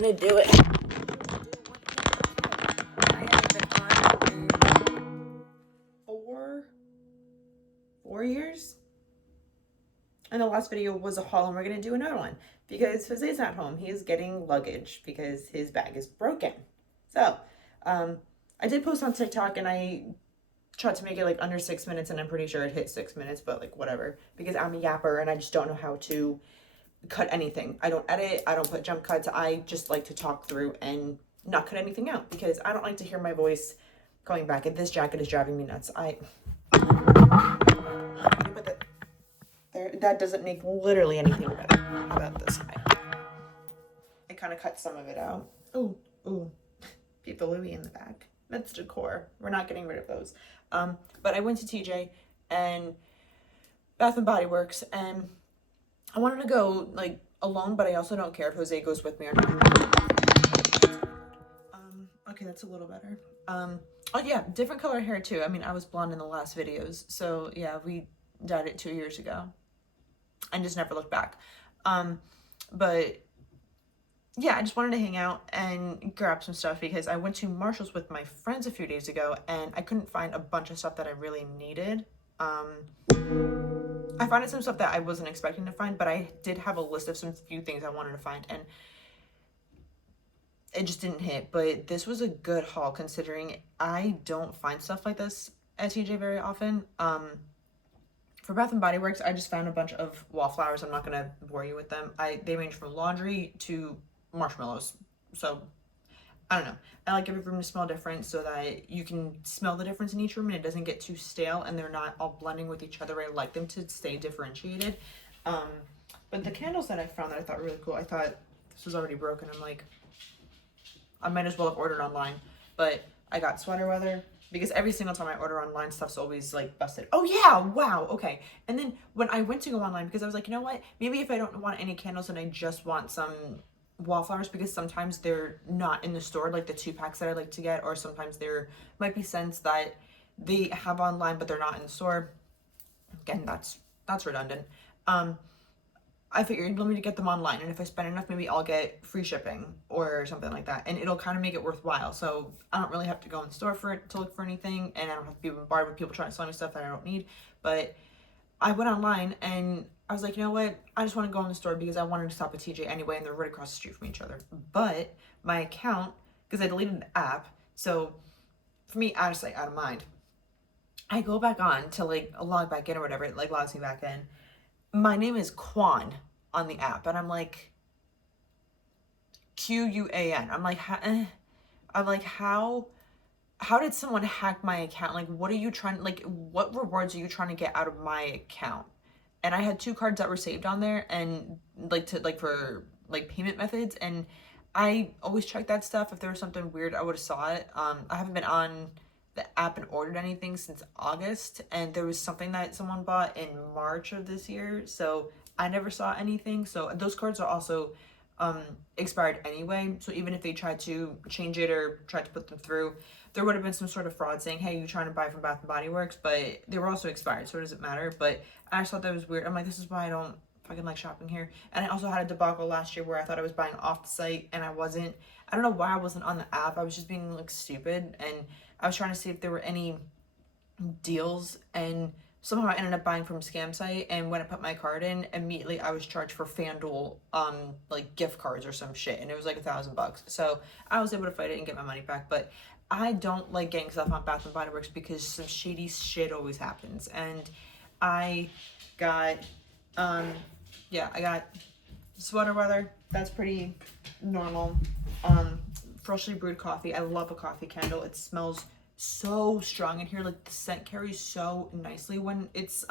gonna do it. I haven't been on in 4 years. And the last video was a haul, and we're gonna do another one because Jose's not home. He is getting luggage because his bag is broken. So, I did post on TikTok, and I tried to make it like under 6 minutes, and I'm pretty sure it hit 6 minutes, but like whatever, because I'm a yapper and I just don't know how to cut anything. I don't edit, I don't put jump cuts. I just like to talk through and not cut anything out because I don't like to hear my voice going back. And this jacket is driving me nuts. Put that there. That doesn't make literally anything better. How about this side? I kind of cut some of it out. Ooh. People Louie in the back. That's decor. We're not getting rid of those. But I went to TJ and Bath and Body Works, and I wanted to go like alone, but I also don't care if Jose goes with me or not. Okay, that's a little better. Oh yeah, different color hair too. I mean, I was blonde in the last videos, so yeah, we dyed it 2 years ago and just never looked back. But yeah, I just wanted to hang out and grab some stuff because I went to Marshall's with my friends a few days ago and I couldn't find a bunch of stuff that I really needed. I found some stuff that I wasn't expecting to find, but I did have a list of some few things I wanted to find, and it just didn't hit. But this was a good haul considering I don't find stuff like this at TJ very often. For Bath and Body Works, I just found a bunch of wallflowers. I'm not gonna bore you with them. They range from laundry to marshmallows. So I don't know. I like every room to smell different so that you can smell the difference in each room and it doesn't get too stale and they're not all blending with each other. I like them to stay differentiated. But the candles that I found that I thought were really cool, I thought this was already broken. I'm like, I might as well have ordered online. But I got sweater weather because every single time I order online, stuff's always like busted. Oh yeah, wow, okay. And then when I went to go online, because I was like, you know what? Maybe if I don't want any candles and I just want some wallflowers, because sometimes they're not in the store, like the 2-packs that I like to get, or sometimes there might be scents that they have online but they're not in the store. Again, that's redundant. I figured let me get them online, and if I spend enough, maybe I'll get free shipping or something like that, and it'll kind of make it worthwhile. So I don't really have to go in the store for it to look for anything, and I don't have to be bombarded with people trying to sell me stuff that I don't need. But I went online and I was like, you know what? I just want to go in the store because I wanted to stop at TJ anyway, and they're right across the street from each other. But my account, because I deleted the app, so for me, out of sight, out of mind. I go back on to like log back in or whatever, it like logs me back in. My name is Quan on the app, and I'm like, Quan. I'm like, how did someone hack my account? Like, what are you trying, like, what rewards are you trying to get out of my account? And I had 2 cards that were saved on there, and for payment methods, and I always check that stuff. If there was something weird, I would have saw it. I haven't been on the app and ordered anything since August, and there was something that someone bought in March of this year, so I never saw anything. So those cards are also expired anyway, so even if they tried to change it or tried to put them through, there would have been some sort of fraud saying, hey, you're trying to buy from Bath and Body Works, but they were also expired, so it doesn't matter. But I just thought that was weird. I'm like, this is why I don't fucking like shopping here. And I also had a debacle last year where I thought I was buying off the site and I wasn't. I don't know why I wasn't on the app. I was just being like stupid, and I was trying to see if there were any deals, and somehow I ended up buying from scam site, and when I put my card in, immediately I was charged for FanDuel like gift cards or some shit, and it was like $1,000. So I was able to fight it and get my money back. But I don't like getting stuff on Bath and Body Works because some shady shit always happens. And I got I got sweater weather. That's pretty normal. Freshly brewed coffee. I love a coffee candle. It smells so strong in here. Like, the scent carries so nicely when it's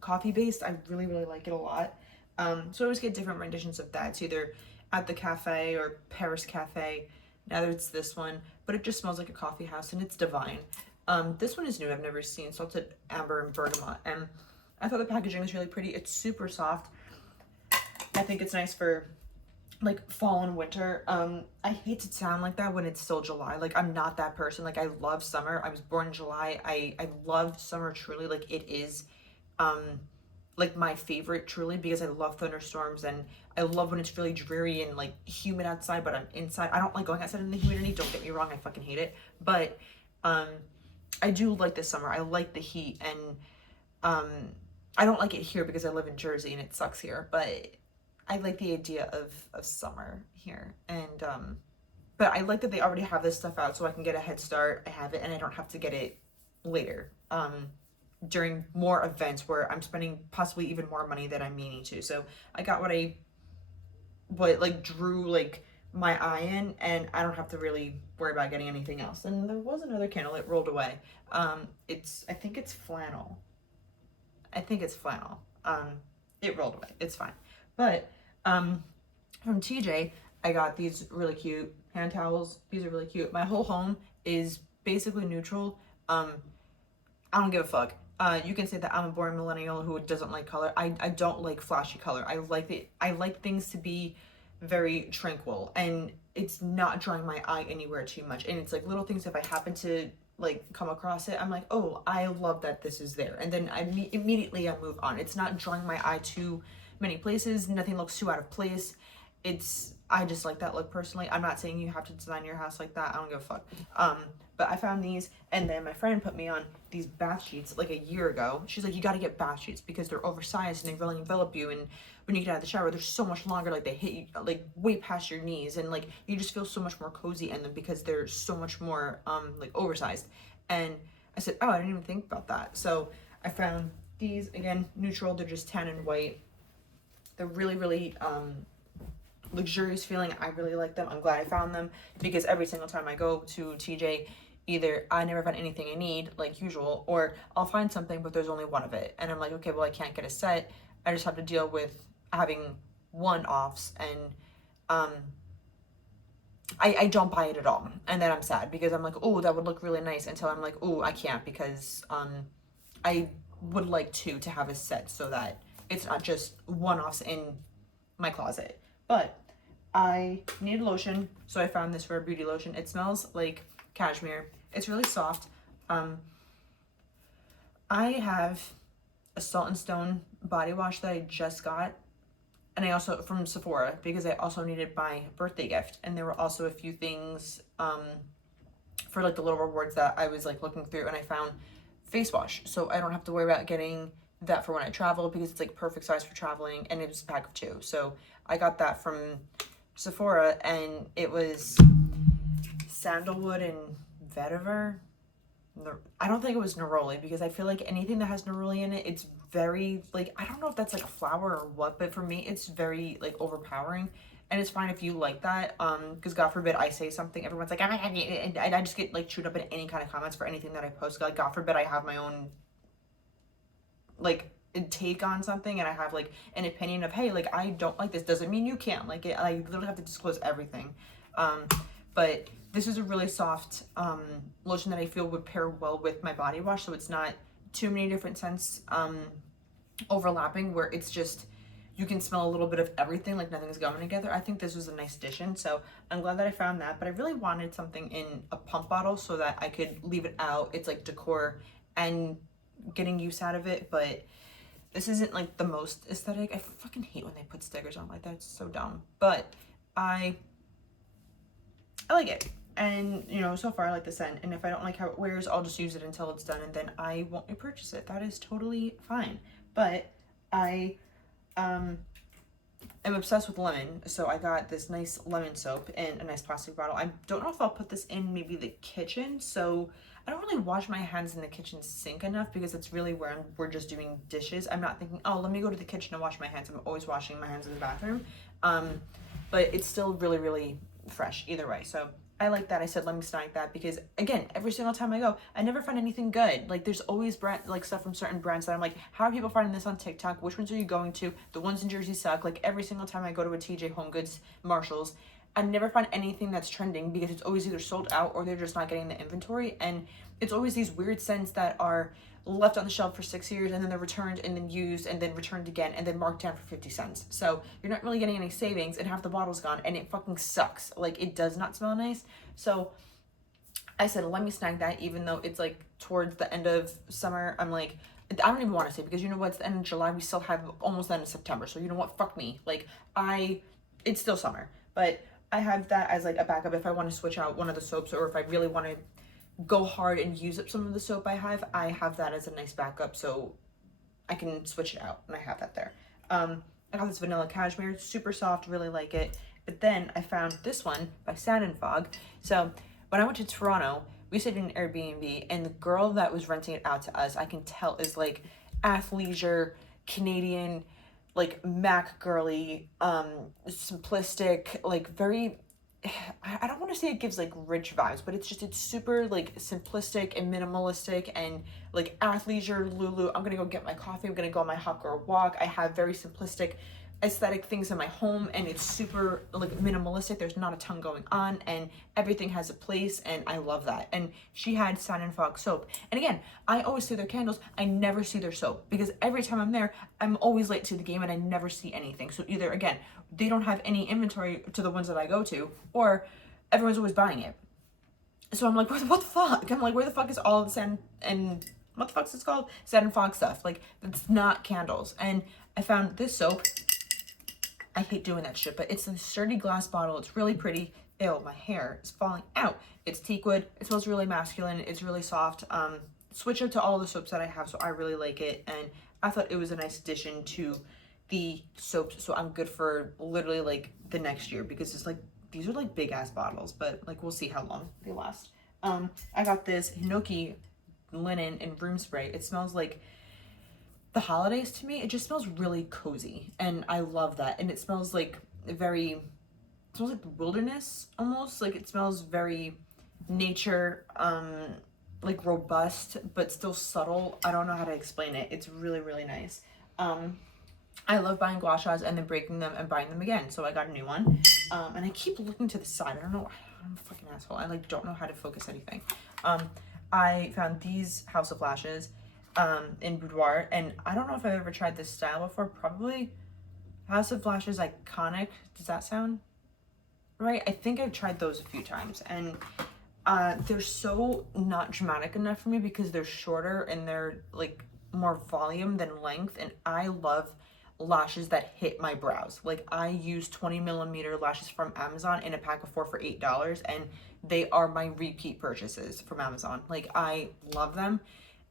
coffee based. I really like it a lot. So I always get different renditions of that. It's either at the cafe or Paris Cafe. Now it's this one, but it just smells like a coffee house, and it's divine. This one is new. I've never seen salted amber and bergamot, and I thought the packaging was really pretty. It's super soft. I think it's nice for like fall and winter. I hate to sound like that when it's still July. Like, I'm not that person. Like, I love summer. I was born in July. I love summer truly. Like, it is like my favorite truly, because I love thunderstorms and I love when it's really dreary and like humid outside, but I'm inside. I don't like going outside in the humidity, don't get me wrong, I fucking hate it. But um I do like this summer. I like the heat, and um I don't like it here because I live in Jersey and it sucks here, but I like the idea of summer here. And but I like that they already have this stuff out so I can get a head start. I have it and I don't have to get it later. During more events where I'm spending possibly even more money than I'm meaning to. So I got what like drew like my eye in, and I don't have to really worry about getting anything else. And there was another candle, it rolled away. I think it's flannel. I think it's flannel. It rolled away. It's fine. But from TJ, I got these really cute hand towels. These are really cute. My whole home is basically neutral. I don't give a fuck. You can say that I'm a boring millennial who doesn't like color. I don't like flashy color. I like things to be very tranquil, and it's not drawing my eye anywhere too much. And it's like little things, if I happen to like come across it, I'm like, oh, I love that this is there. And then immediately I move on. It's not drawing my eye too many places. Nothing looks too out of place. I just like that look personally. I'm not saying you have to design your house like that. I don't give a fuck. But I found these, and then my friend put me on these bath sheets like a year ago. She's like, you got to get bath sheets because they're oversized and they really envelop you. And when you get out of the shower, they're so much longer. Like they hit you like way past your knees, and like you just feel so much more cozy in them because they're so much more like oversized. And I said, oh, I didn't even think about that. So I found these, again, neutral. They're just tan and white. They're really, really luxurious feeling. I really like them. I'm glad I found them because every single time I go to TJ, either I never find anything I need like usual, or I'll find something but there's only one of it, and I'm like, okay, well, I can't get a set. I just have to deal with having one-offs, and I don't buy it at all, and then I'm sad because I'm like, oh, that would look really nice, until I'm like, oh, I can't, because I would like to have a set so that it's not just one-offs in my closet. But I needed lotion, so I found this Rare Beauty lotion. It smells like cashmere. It's really soft. I have a Salt and Stone body wash that I just got, and I also, from Sephora, because I also needed my birthday gift, and there were also a few things for like the little rewards that I was like looking through, and I found face wash, so I don't have to worry about getting that for when I travel, because it's like perfect size for traveling, and it was a pack of 2. So I got that from Sephora, and it was sandalwood and vetiver. I don't think it was neroli, because I feel like anything that has neroli in it, it's very like, I don't know if that's like a flower or what, but for me it's very like overpowering. And it's fine if you like that, because God forbid I say something, everyone's like, and I just get like chewed up in any kind of comments for anything that I post. Like, God forbid I have my own like take on something, and I have like an opinion of, hey, like I don't like this, doesn't mean you can't like it. I literally have to disclose everything. But this is a really soft lotion that I feel would pair well with my body wash, so it's not too many different scents overlapping, where it's just, you can smell a little bit of everything, like nothing's going together. I think this was a nice addition, so I'm glad that I found that. But I really wanted something in a pump bottle so that I could leave it out. It's like decor and getting use out of it, but this isn't like the most aesthetic. I fucking hate when they put stickers on like that. It's so dumb. But I like it. And, you know, so far I like the scent. And if I don't like how it wears, I'll just use it until it's done, and then I won't repurchase it. That is totally fine. But I am obsessed with lemon. So I got this nice lemon soap in a nice plastic bottle. I don't know if I'll put this in maybe the kitchen. So I don't really wash my hands in the kitchen sink enough, because it's really where we're just doing dishes. I'm not thinking, oh, let me go to the kitchen and wash my hands. I'm always washing my hands in the bathroom. But it's still really, really fresh either way. So I like that. I said, let me snag that, because again, every single time I go, I never find anything good. Like, there's always like stuff from certain brands that I'm like, how are people finding this on TikTok? Which ones are you going to? The ones in Jersey suck. Like, every single time I go to a TJ, Home Goods, Marshalls, I never find anything that's trending, because it's always either sold out or they're just not getting the inventory. And it's always these weird scents that are left on the shelf for 6 years, and then they're returned and then used and then returned again and then marked down for 50 cents. So you're not really getting any savings, and half the bottle's gone, and it fucking sucks. Like, it does not smell nice. So I said, let me snag that, even though it's like towards the end of summer. I'm like, I don't even want to say, because you know what, it's the end of July, we still have almost the end of September, so you know what, fuck me. Like, it's still summer, but I have that as like a backup if I want to switch out one of the soaps, or if I really want to go hard and use up some of the soap I have that as a nice backup, so I can switch it out, and I have that there. I got this vanilla cashmere, it's super soft, really like it. But then I found this one by Sand Fog. So when I went to Toronto, we stayed in an Airbnb, and the girl that was renting it out to us, I can tell, is like athleisure, Canadian, like Mac girly, simplistic, like very, I don't want to say it gives like rich vibes, but it's super like simplistic and minimalistic and like athleisure Lulu. I'm gonna go get my coffee, I'm gonna go on my hot girl walk. I have very simplistic aesthetic things in my home, and it's super like minimalistic. There's not a ton going on, and everything has a place, and I love that. And she had Sand and Fog soap, and again, I always see their candles, I never see their soap, because every time I'm there, I'm always late to the game and I never see anything. So either, again, they don't have any inventory to the ones that I go to, or everyone's always buying it. So I'm like, what the fuck? I'm like, where the fuck is all the Sand and what the fuck's this called? Sand and Fog stuff. Like, it's not candles. And I found this soap. I hate doing that shit, but it's a sturdy glass bottle. It's really pretty. Ew, my hair is falling out. It's teak wood. It smells really masculine. It's really soft. Switch it to all the soaps that I have, so I really like it. And I thought it was a nice addition to the soaps, so I'm good for literally like the next year, because it's like, these are like big ass bottles, but like we'll see how long they last. I got this Hinoki linen and room spray. It smells like the holidays to me. It just smells really cozy, and I love that. And it smells like it smells like the wilderness almost. Like, it smells very nature, like robust, but still subtle. I don't know how to explain it. It's really, really nice. I love buying gua shas and then breaking them and buying them again. So I got a new one. And I keep looking to the side. I don't know. I'm a fucking asshole. I like don't know how to focus anything. I found these House of Lashes in Boudoir, and I don't know if I've ever tried this style before. Probably House of Lashes Iconic. Does that sound right? I think I've tried those a few times, and they're so not dramatic enough for me, because they're shorter and they're like more volume than length, and I love lashes that hit my brows. Like, I use 20mm lashes from Amazon in a pack of 4 for $8, and they are my repeat purchases from Amazon. Like, I love them.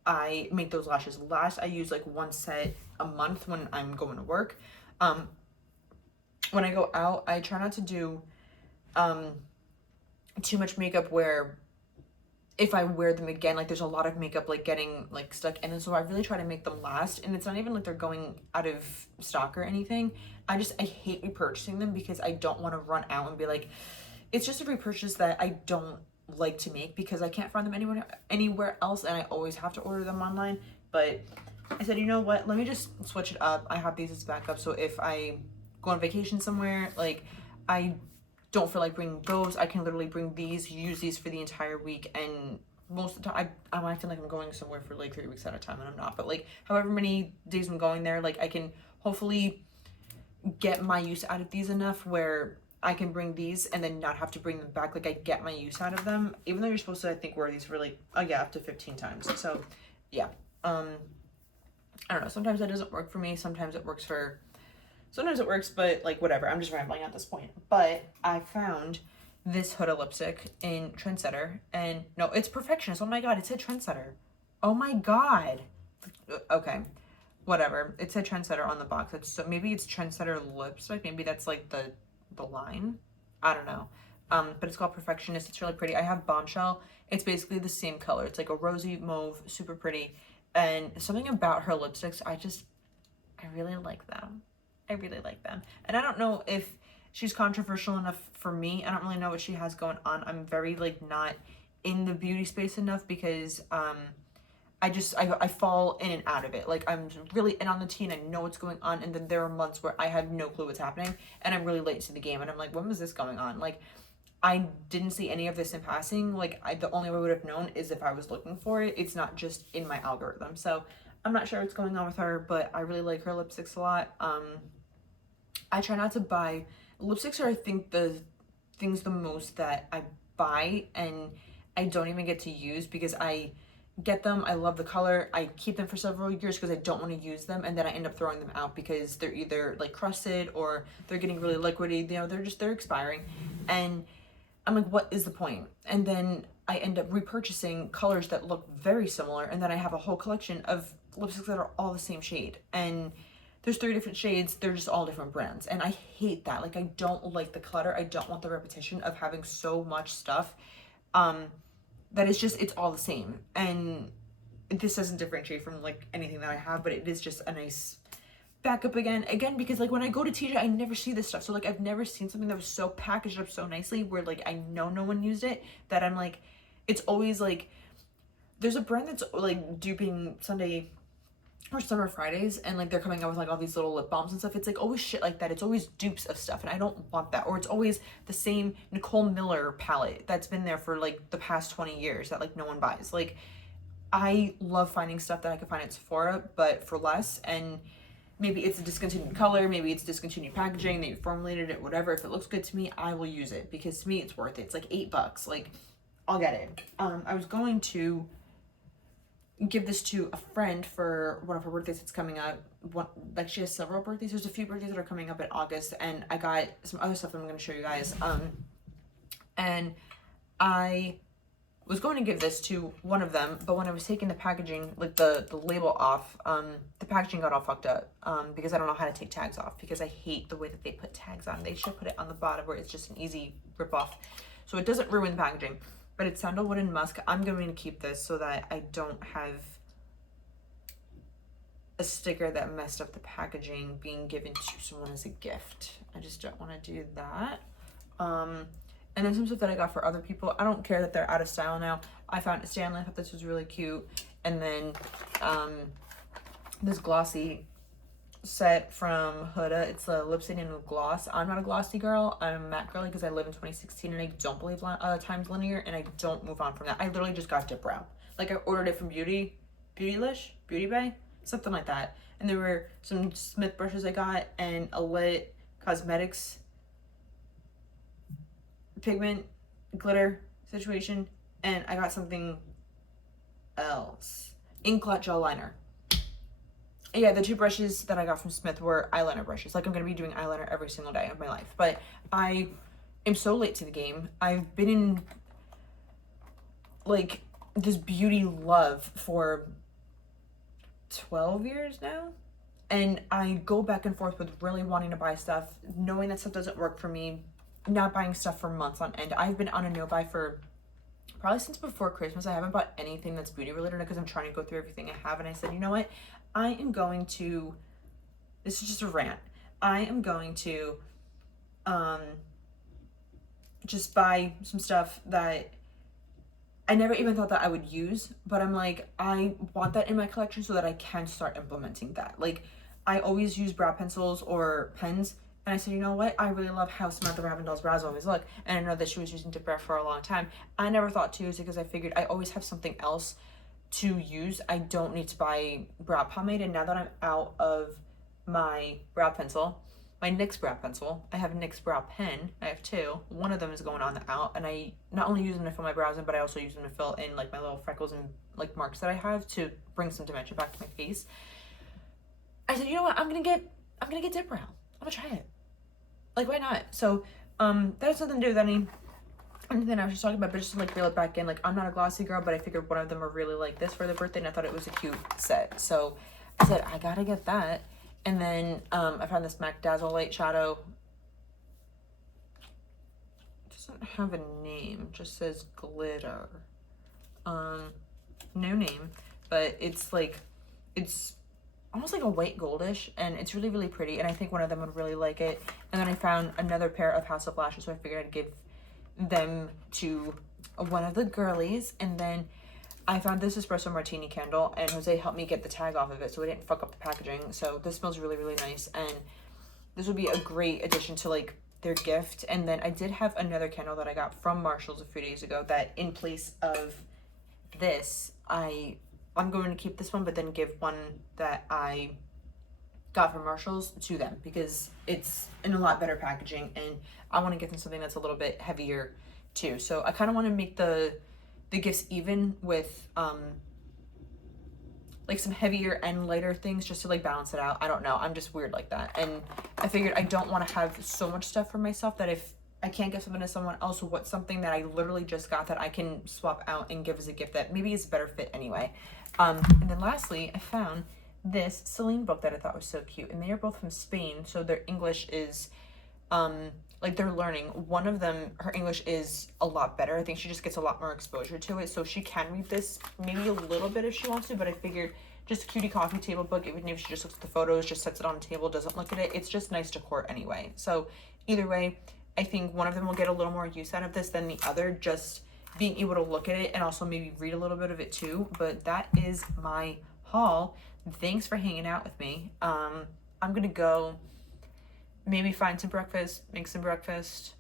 I make those lashes last. I use like one set a month when I'm going to work. When I go out, I try not to do too much makeup, where if I wear them again, like, there's a lot of makeup like getting like stuck in, and so I really try to make them last. And it's not even like they're going out of stock or anything. I hate repurchasing them, because I don't want to run out and be like, it's just a repurchase that I don't like to make, because I can't find them anywhere else, and I always have to order them online. But I said, you know what, let me just switch it up. I have these as backup, so if I go on vacation somewhere, like, I don't feel like bringing those, I can literally bring these, use these for the entire week. And most of the time, I'm acting like I'm going somewhere for like 3 weeks at a time, and I'm not. But like, however many days I'm going there, like, I can hopefully get my use out of these enough where I can bring these and then not have to bring them back. Like, I get my use out of them, even though you're supposed to, I think, wear these for like, oh yeah, up to 15 times. So yeah, I don't know. Sometimes that doesn't work for me. Sometimes it works, but like, whatever. I'm just rambling at this point. But I found this Huda lipstick in Trendsetter, and no, it's Perfectionist. Oh my god, it said Trendsetter. Oh my god. Okay, whatever. It said Trendsetter on the box. So maybe it's Trendsetter lipstick. Maybe that's like the line. I don't know. But it's called Perfectionist. It's really pretty. I have Bombshell. It's basically the same color. It's like a rosy mauve, super pretty. And something about her lipsticks, I really like them. I really like them. And I don't know if she's controversial enough for me. I don't really know what she has going on. I'm very like not in the beauty space enough, because I fall in and out of it. Like, I'm really in on the tea and I know what's going on, and then there are months where I have no clue what's happening and I'm really late to the game, and I'm like, when was this going on? Like, I didn't see any of this in passing. Like, the only way I would have known is if I was looking for it. It's not just in my algorithm. So I'm not sure what's going on with her, but I really like her lipsticks a lot. I try not to buy lipsticks, are I think the things the most that I buy and I don't even get to use, because I get them. I love the color. I keep them for several years because I don't want to use them, and then I end up throwing them out because they're either like crusted or they're getting really liquidy. You know, they're expiring, and I'm like, what is the point? And then I end up repurchasing colors that look very similar, and then I have a whole collection of lipsticks that are all the same shade, and there's 3 different shades. They're just all different brands, and I hate that. Like, I don't like the clutter. I don't want the repetition of having so much stuff that it's all the same. And this doesn't differentiate from like anything that I have, but it is just a nice backup again, because like when I go to TJ, I never see this stuff. So like I've never seen something that was so packaged up so nicely where like I know no one used it, that I'm like, it's always like, there's a brand that's like duping Sunday or Summer Fridays, and like they're coming out with like all these little lip balms and stuff. It's like always shit like that. It's always dupes of stuff, and I don't want that. Or it's always the same Nicole Miller palette that's been there for like the past 20 years that like no one buys. Like, I love finding stuff that I can find at Sephora but for less, and maybe it's a discontinued color, maybe it's discontinued packaging, they formulated it, whatever. If it looks good to me, I will use it, because to me it's worth it. It's like $8, like I'll get it. I was going to give this to a friend for one of her birthdays that's coming up. Like, she has several birthdays. There's a few birthdays that are coming up in August, and I got some other stuff that I'm going to show you guys. And I was going to give this to one of them, but when I was taking the packaging, like the label off, the packaging got all fucked up, because I don't know how to take tags off, because I hate the way that they put tags on. They should put it on the bottom where it's just an easy rip off, so it doesn't ruin the packaging. But it's sandalwood and musk. I'm going to keep this so that I don't have a sticker that messed up the packaging being given to someone as a gift. I just don't want to do that. And then some stuff that I got for other people. I don't care that they're out of style now. I found it Stanley. I thought this was really cute. And then this glossy set from Huda. It's a lip stain and gloss. I'm not a glossy girl. I'm a matte girly because I live in 2016 and I don't believe time's linear, and I don't move on from that. I literally just got dip brow. Like, I ordered it from Beauty Bay, something like that. And there were some Smith brushes I got, and a Lit Cosmetics pigment glitter situation, and I got something else. Inkblot gel liner. Yeah, the 2 brushes that I got from Smith were eyeliner brushes. Like, I'm going to be doing eyeliner every single day of my life. But I am so late to the game. I've been in, like, this beauty love for 12 years now. And I go back and forth with really wanting to buy stuff, knowing that stuff doesn't work for me, not buying stuff for months on end. I've been on a no-buy for probably since before Christmas. I haven't bought anything that's beauty related because I'm trying to go through everything I have. And I said, you know what? I am going to, this is just a rant, I am going to just buy some stuff that I never even thought that I would use, but I'm like, I want that in my collection so that I can start implementing that. Like, I always use brow pencils or pens, and I said, you know what? I really love how Samantha Ravindell's brows always look, and I know that she was using dip brow for a long time. I never thought to use it because I figured I always have something else to use. I don't need to buy brow pomade. And now that I'm out of my brow pencil, my NYX brow pencil, I have a NYX brow pen. I have 2. One of them is going on the out, and I not only use them to fill my brows in, but I also use them to fill in like my little freckles and like marks that I have to bring some dimension back to my face. I said, you know what? I'm gonna get dip brow. I'm gonna try it. Like, why not? So that has nothing to do with anything I was just talking about, but just to like reel it back in. Like, I'm not a glossy girl, but I figured one of them would really like this for their birthday, and I thought it was a cute set. So I said, I gotta get that. And then I found this MAC Dazzle Light Shadow. It doesn't have a name, it just says glitter. No name, but it's like, it's almost like a white goldish, and it's really, really pretty, and I think one of them would really like it. And then I found another pair of House of Lashes, so I figured I'd give them to one of the girlies. And then I found this espresso martini candle, and Jose helped me get the tag off of it so I didn't fuck up the packaging. So this smells really, really nice, and this would be a great addition to like their gift. And then I did have another candle that I got from Marshall's a few days ago that in place of this, I'm going to keep this one, but then give one that I got from Marshall's to them because it's in a lot better packaging, and I want to get them something that's a little bit heavier too. So I kind of want to make the gifts even with like some heavier and lighter things just to like balance it out. I don't know. I'm just weird like that. And I figured I don't want to have so much stuff for myself that if I can't give something to someone else, what's something that I literally just got that I can swap out and give as a gift that maybe is a better fit anyway. And then lastly, I found this Celine book that I thought was so cute. And they are both from Spain, so their English is like they're learning. One of them, her English is a lot better. I think she just gets a lot more exposure to it, so she can read this maybe a little bit if she wants to, but I figured just a cutie coffee table book, even if she just looks at the photos, just sets it on the table, doesn't look at it, it's just nice decor anyway. So either way, I think one of them will get a little more use out of this than the other, just being able to look at it and also maybe read a little bit of it too. But that is my haul. Thanks for hanging out with me. I'm gonna go maybe find some breakfast, make some breakfast,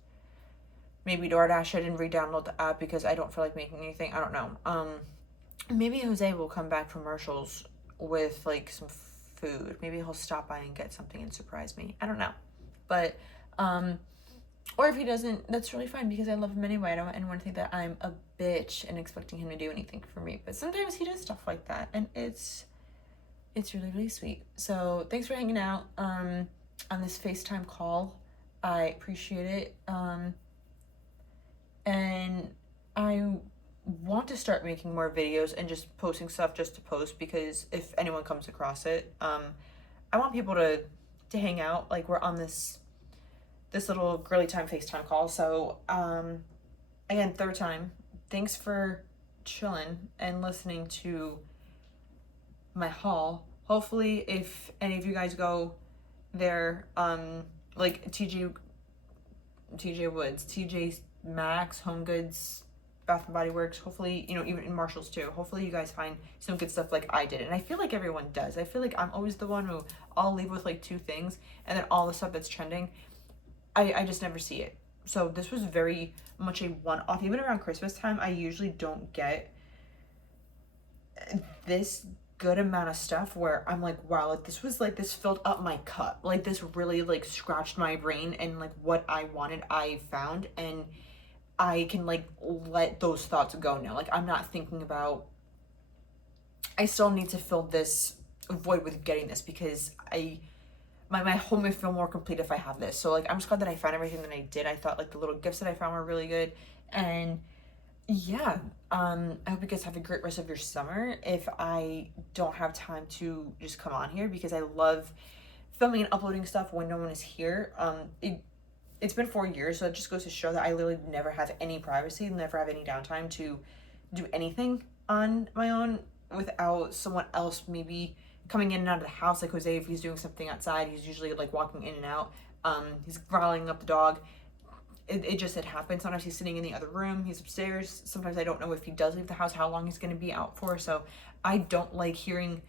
maybe DoorDash it and re-download the app because I don't feel like making anything. I don't know. Maybe Jose will come back from Marshall's with like some food. Maybe he'll stop by and get something and surprise me. I don't know. But or if he doesn't, that's really fine because I love him anyway. I don't want anyone to think that I'm a bitch and expecting him to do anything for me. But sometimes he does stuff like that, and it's really, really sweet. So thanks for hanging out on this FaceTime call. I appreciate it. And I want to start making more videos and just posting stuff just to post, because if anyone comes across it, I want people to hang out. Like, we're on this little girly time FaceTime call. So again, third time, thanks for chilling and listening to my haul. Hopefully if any of you guys go there, like TJ Woods, TJ Maxx, Home Goods, Bath and Body Works, hopefully, you know, even in Marshall's too, hopefully you guys find some good stuff like I did. And I feel like everyone does. I feel like I'm always the one who I'll leave with like 2 things, and then all the stuff that's trending, I just never see it. So this was very much a one-off. Even around Christmas time, I usually don't get this good amount of stuff where I'm like, wow, like this filled up my cup. Like this really like scratched my brain, and like what I wanted, I found, and I can like let those thoughts go now. Like I'm not thinking about, I still need to fill this void with getting this, because my home would feel more complete if I have this. So like I'm just glad that I found everything that I did. I thought like the little gifts that I found were really good. And yeah, I hope you guys have a great rest of your summer. If I don't have time to just come on here, because I love filming and uploading stuff when no one is here. It's been 4 years, so it just goes to show that I literally never have any privacy, never have any downtime to do anything on my own without someone else maybe coming in and out of the house. Like Jose, if he's doing something outside, he's usually like walking in and out. He's growling up the dog. It happens. Sometimes he's sitting in the other room, he's upstairs. Sometimes I don't know if he does leave the house, how long he's going to be out for. So I don't like hearing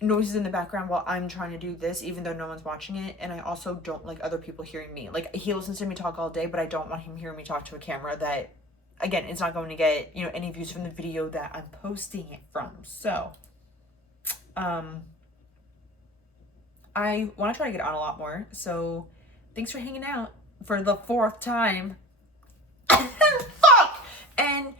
noises in the background while I'm trying to do this, even though no one's watching it. And I also don't like other people hearing me. Like, he listens to me talk all day, but I don't want him hearing me talk to a camera that, again, it's not going to get, you know, any views from the video that I'm posting it from. So I want to try to get on a lot more. So thanks for hanging out for the 4th time. Fuck! And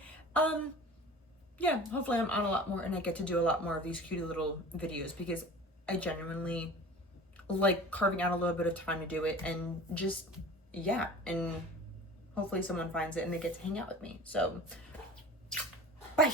yeah, hopefully I'm on a lot more and I get to do a lot more of these cute little videos, because I genuinely like carving out a little bit of time to do it, and just, yeah, and hopefully someone finds it and they get to hang out with me. So bye.